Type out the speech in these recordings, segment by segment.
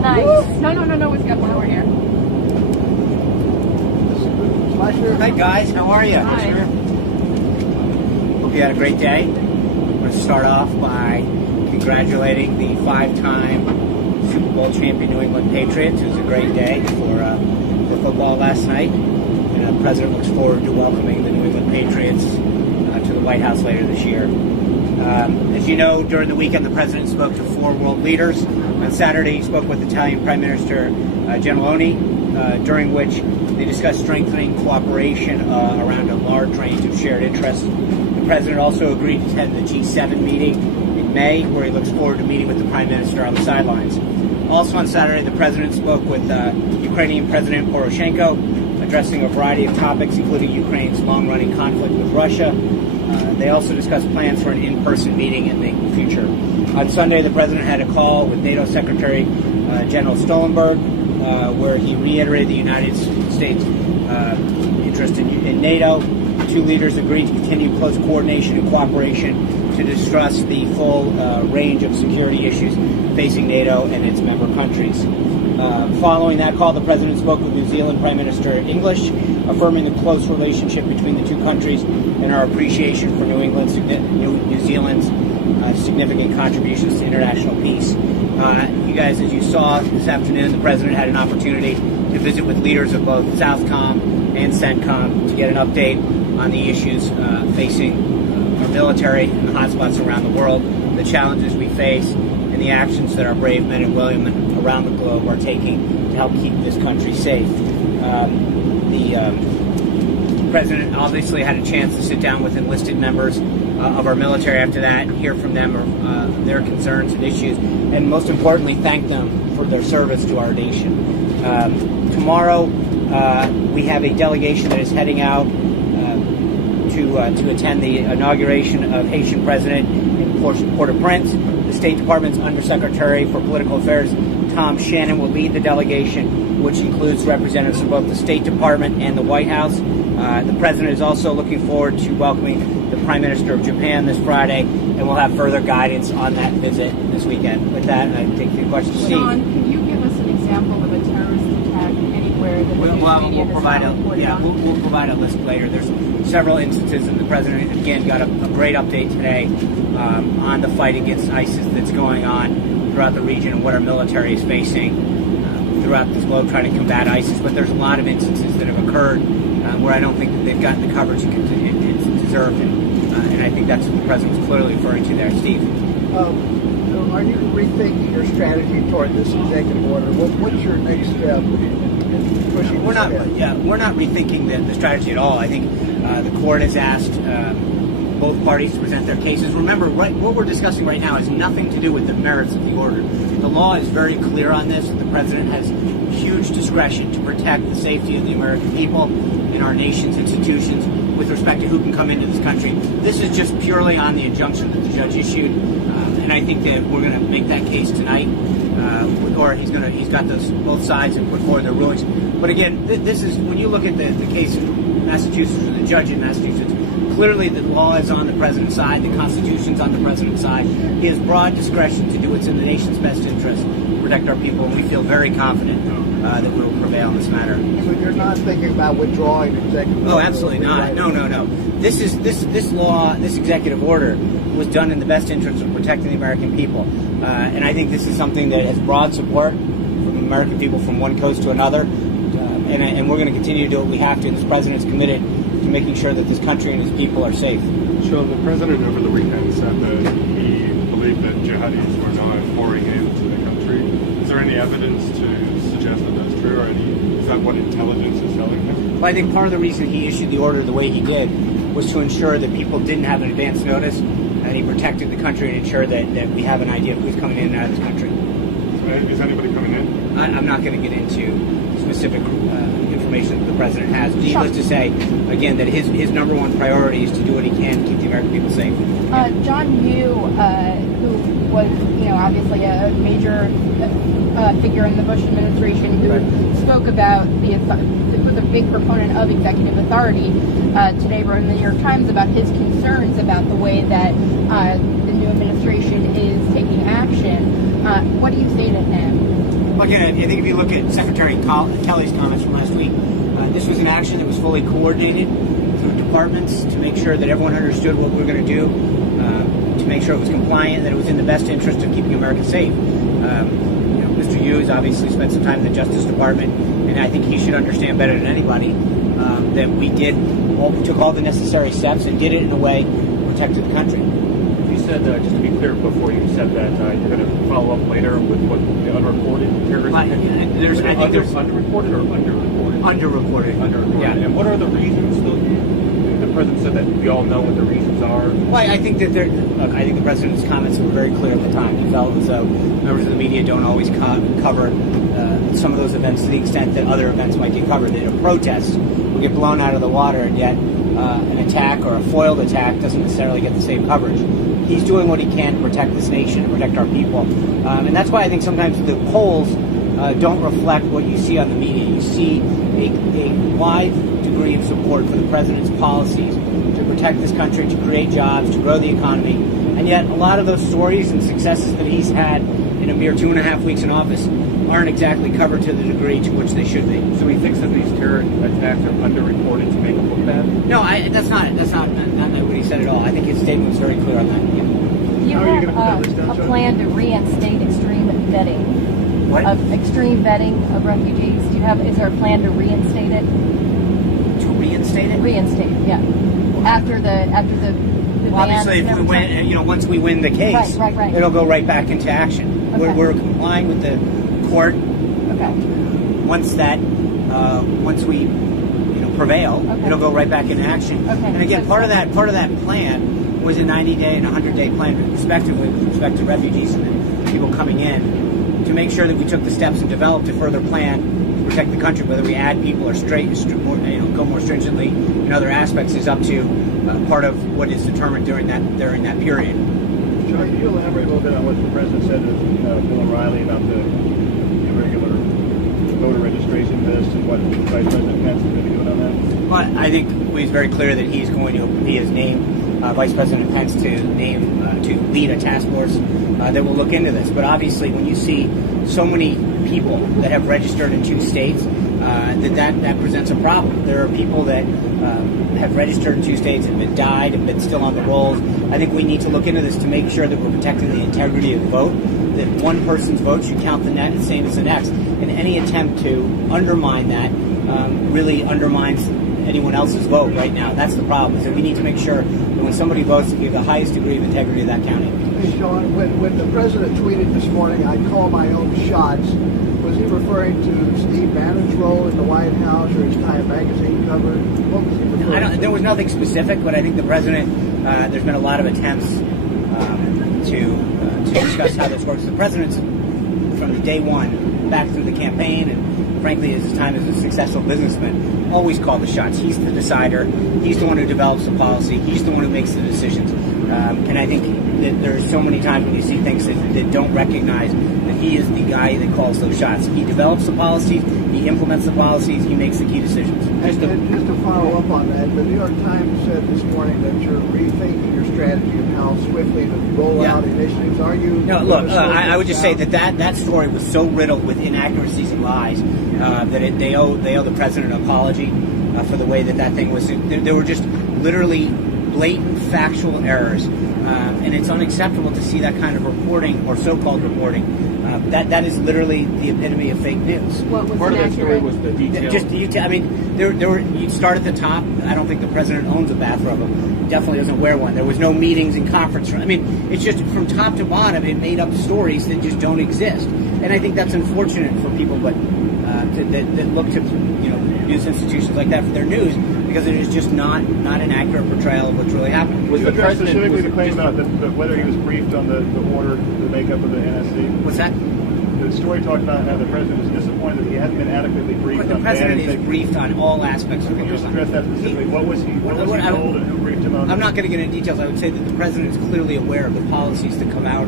Nice. No, we've got one over here. Hi guys, how are you? Hi. Hope you had a great day. I'm going to start off by congratulating the 5-time Super Bowl champion New England Patriots. It was a great day for football last night. And the President looks forward to welcoming the New England Patriots to the White House later this year. As you know, during the weekend, the President spoke to 4 world leaders. On Saturday, he spoke with Italian Prime Minister Gentiloni, during which they discussed strengthening cooperation around a large range of shared interests. The President also agreed to attend the G7 meeting in May, where he looks forward to meeting with the Prime Minister on the sidelines. Also on Saturday, the President spoke with Ukrainian President Poroshenko, addressing a variety of topics, including Ukraine's long-running conflict with Russia. They also discussed plans for an in-person meeting in the future. On Sunday, the President had a call with NATO Secretary General Stoltenberg, where he reiterated the United States' interest in NATO. The 2 leaders agreed to continue close coordination and cooperation to discuss the full range of security issues facing NATO and its member countries. Following that call, the President spoke with New Zealand Prime Minister English, affirming the close relationship between the 2 countries and our appreciation for New Zealand's significant contributions to international peace. You guys, as you saw this afternoon, the President had an opportunity to visit with leaders of both Southcom and CENTCOM to get an update on the issues facing our military and the hotspots around the world, the challenges we face, and the actions that our brave men and women around the globe are taking to help keep this country safe. The President obviously had a chance to sit down with enlisted members of our military after that, hear from them their concerns and issues, and most importantly, thank them for their service to our nation. Tomorrow, we have a delegation that is heading out to attend the inauguration of Haitian President in Port-au-Prince. The State Department's Undersecretary for Political Affairs, Tom Shannon, will lead the delegation, which includes representatives from both the State Department and the White House. The President is also looking forward to welcoming the Prime Minister of Japan this Friday, and we'll have further guidance on that visit this weekend. With that, I take the question. Steve. John, can you give us an example of a terrorist attack anywhere that we'll provide a list later. There's several instances, and the President again got a great update today on the fight against ISIS that's going on throughout the region and what our military is facing throughout this globe trying to combat ISIS. But there's a lot of instances that have occurred where I don't think that they've gotten the coverage it's deserved, and I think that's what the President's clearly referring to there. Steve? Are you rethinking your strategy toward this executive order? What's your next step in pushing We're not rethinking the strategy at all. I think the court has asked both parties to present their cases. Remember, what we're discussing right now has nothing to do with the merits of the order. The law is very clear on this. The President has huge discretion to protect the safety of the American people and our nation's institutions with respect to who can come into this country. This is just purely on the injunction that the judge issued, and I think that we're going to make that case tonight, or he's got those both sides and put forward their rulings. But again, this is when you look at the case in Massachusetts or the judge in Massachusetts. Clearly, the law is on the President's side. The Constitution's on the President's side. He has broad discretion to do what's in the nation's best interest to protect our people, and we feel very confident that we will prevail in this matter. So you're not thinking about withdrawing executive order? Oh, absolutely not. No. This law, this executive order, was done in the best interest of protecting the American people, and I think this is something that has broad support from the American people from one coast to another, and we're going to continue to do what we have to. And this President is committed to making sure that this country and his people are safe. So the President over the weekend said that he believed that jihadis were now pouring into the country. Is there any evidence to suggest that that's true, or is that what intelligence is telling him? Well, I think part of the reason he issued the order the way he did was to ensure that people didn't have an advance notice, and he protected the country and ensured that we have an idea of who's coming in and out of this country. Is anybody coming in? I'm not going to get into specific information that the President has. Needless to say, again, that his number one priority is to do what he can to keep the American people safe. John Yoo, who was, obviously a major figure in the Bush administration, who spoke about was a big proponent of executive authority, today wrote in the New York Times about his concerns about the way that the new administration is taking action. What do you say to him? Well, again, I think if you look at Secretary Kelly's comments from last week, this was an action that was fully coordinated through departments to make sure that everyone understood what we were going to do, to make sure it was compliant, that it was in the best interest of keeping America safe. Mr. Hughes obviously spent some time in the Justice Department, and I think he should understand better than anybody that we took all the necessary steps and did it in a way that protected the country. You said, just to be clear, before you said that, you're going to follow up later with what the unreported terrorism. I think there's underreported or underreported. Underreported. Yeah. And what are the reasons? The president said that we all know what the reasons are. Well, I think that I think the president's comments were very clear at the time. He felt as though members of the media don't always cover some of those events to the extent that other events might get covered. That a protest will get blown out of the water, and yet an attack or a foiled attack doesn't necessarily get the same coverage. He's doing what he can to protect this nation and protect our people. And that's why I think sometimes the polls don't reflect what you see on the media. You see a wide degree of support for the president's policies to protect this country, to create jobs, to grow the economy. And yet a lot of those stories and successes that he's had in a mere 2.5 weeks in office aren't exactly covered to the degree to which they should be. So he thinks that these terror attacks are underreported to make him look bad? No, that's not what he said at all. I think his statement was very clear on that. Yeah. You How are you gonna have put that list down, a plan to reinstate extreme vetting. What? Of extreme vetting of refugees. Is there a plan to reinstate it? To reinstate it? Reinstate it, yeah. After the Well, obviously, ban if we win, once we win the case, Right. it'll go right back into action. Okay. We're complying with the court. Okay. Once we prevail, Okay. it'll go right back into action. Okay. And again, part of that plan was a 90-day and 100-day plan, respectively, with respect to refugees and the people coming in, to make sure that we took the steps and developed a further plan to protect the country. Whether we add people or go more stringently in other aspects is up to part of what is determined during that period. Sean, can you elaborate a little bit on what the president said to Bill O'Reilly about the irregular voter registration list and what Vice President Pence is going to be doing on that? Well, I think he's very clear that he has named Vice President Pence to lead a task force that will look into this. But obviously, when you see so many people that have registered in 2 states, that presents a problem. There are people that have registered in 2 states and have died and been still on the rolls. I think we need to look into this to make sure that we're protecting the integrity of the vote, that one person's vote should count the same as the next. And any attempt to undermine that really undermines anyone else's vote right now. That's the problem. So we need to make sure that when somebody votes, we have the highest degree of integrity of that county. Hey, Sean, when the president tweeted this morning, I call my own shots, was he referring to Steve Bannon's role in the White House or his Time magazine cover? What was he referring to? There was nothing specific, but I think the president, there's been a lot of attempts to discuss how this works. The president's, from day one, back through the campaign, and frankly, his time as a successful businessman, always called the shots. He's the decider. He's the one who develops the policy. He's the one who makes the decisions. And I think that there are so many times when you see things that don't recognize that he is the guy that calls those shots. He develops the policies, he implements the policies, he makes the key decisions. And just to follow up on that, the New York Times said this morning that you're rethinking your strategy of how swiftly to roll out initiatives. Are you? No, look, I would just say that story was so riddled with inaccuracies and lies that they owe the president an apology for the way that thing was. There were just literally blatant factual errors, and it's unacceptable to see that kind of reporting or so-called reporting. That is literally the epitome of fake news. What was Part of that story inaccurate? was the detail. You'd start at the top. I don't think the president owns a bathrobe. He definitely doesn't wear one. There was no meetings and conference rooms. I mean, it's just from top to bottom, it made up stories that just don't exist. And I think that's unfortunate for people, but that look to news institutions like that for their news, because it is just not an accurate portrayal of what's really happening. Was the president specifically the claim about whether he was briefed on the order, the makeup of the NSC? What's that? The story talked about how the president was disappointed that he hadn't been adequately briefed But the on president ban is briefed on all aspects of Can you what's just going address on. that specifically? What was he told and who briefed him on? I'm not going to get into details. I would say that the president is clearly aware of the policies that come out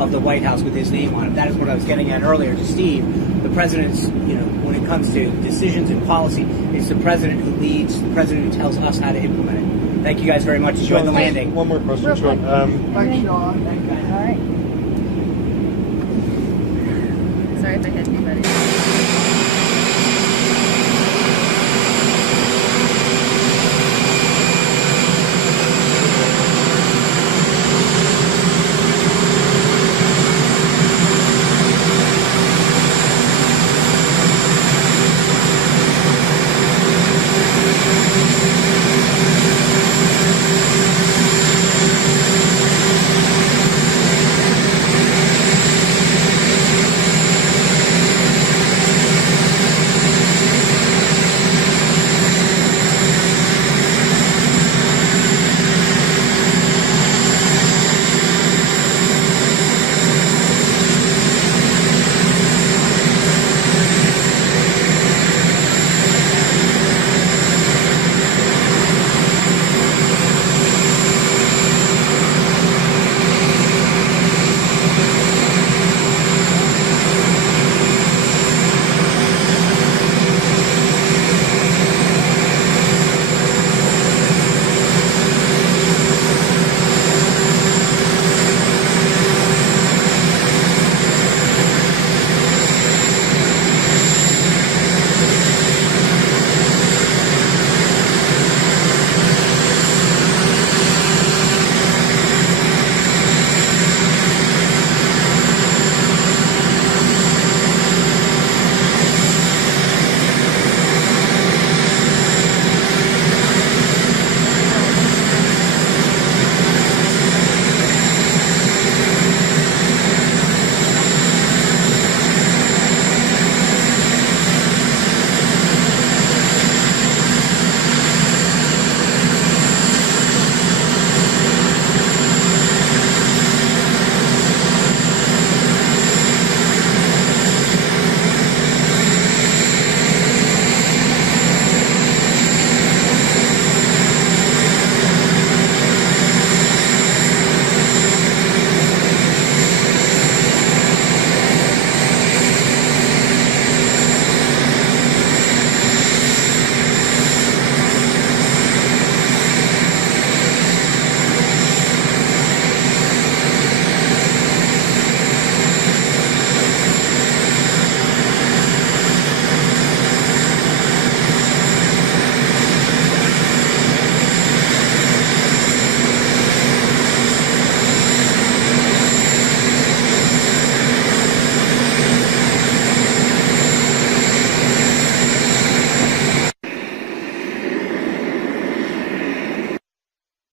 of the White House with his name on it. That is what I was getting at earlier to Steve. The president's, when it comes to decisions and policy, it's the president who leads, the president who tells us how to implement it. Thank you guys very much. Enjoy the landing. One more question, Real Sean. quick. Thanks, Sean. All right. Sorry if I had